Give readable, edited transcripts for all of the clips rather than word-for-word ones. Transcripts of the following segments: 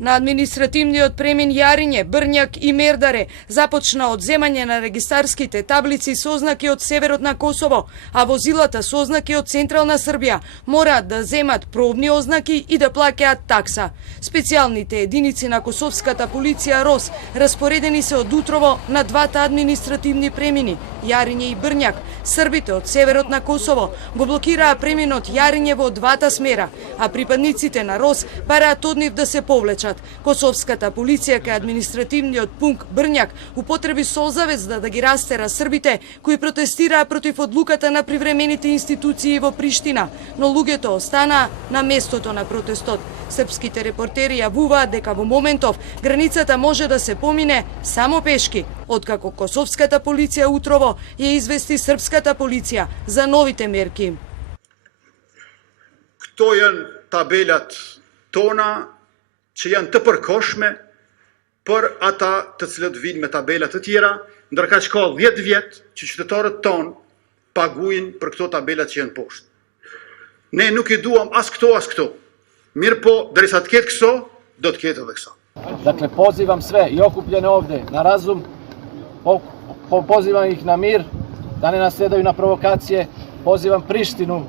На административниот премин Јариње, Брњак и Мердаре започна одземање на регистарските таблици со ознаки од северот на Косово, а возилата со ознаки од централна Србија мораат да земат пробни ознаки и да плаќаат такса. Специјалните единици на косовската полиција РОС распоредени се од утрово на двата административни премини Јариње и Брњак. Србите од северот на Косово го блокираа преминот Јариње во двата смера, а припадниците на РОС бараат од нив да се повлечат. Косовската полиција кај административниот пункт Брњак употреби солзавец да ги растера србите кои протестираа против одлуката на привремените институции во Приштина, но луѓето останаа на местото на протестот. Српските репортери јавуваат дека во моментов границата може да се помине само пешки, откако косовската полиција утрово ја извести српската полиција за новите мерки. Këto janë tabelat tona që janë të përkohshme për ata të cilët vinë me tabela të tjera, ndërka që ka 10 vjet që qytetarët tonë paguajnë për këto tabelat që janë poshtë. Ne nuk i duam as këto. Mirë po, derisa të ketë këso, do të ketë edhe këso. Dakle, pozivam sve i okupljene ovde na razum, pozivam ih na mir, da ne nasedaju na provokacije, pozivam Prištinu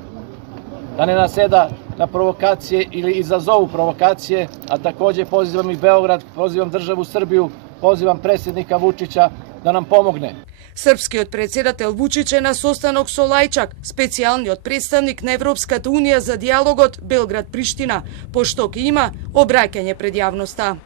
da ne naseda na provokacije ili izazovu provokacije, a takođe pozivam i Beograd, pozivam državu Srbiju, pozivam predsjednika Vučića da nam pomogne. Српскиот председател Вучич е на состанок со Лајчак, специјалниот представник на Европската унија за дијалогот Белград-Приштина, пошто ќе има обраќање пред јавноста.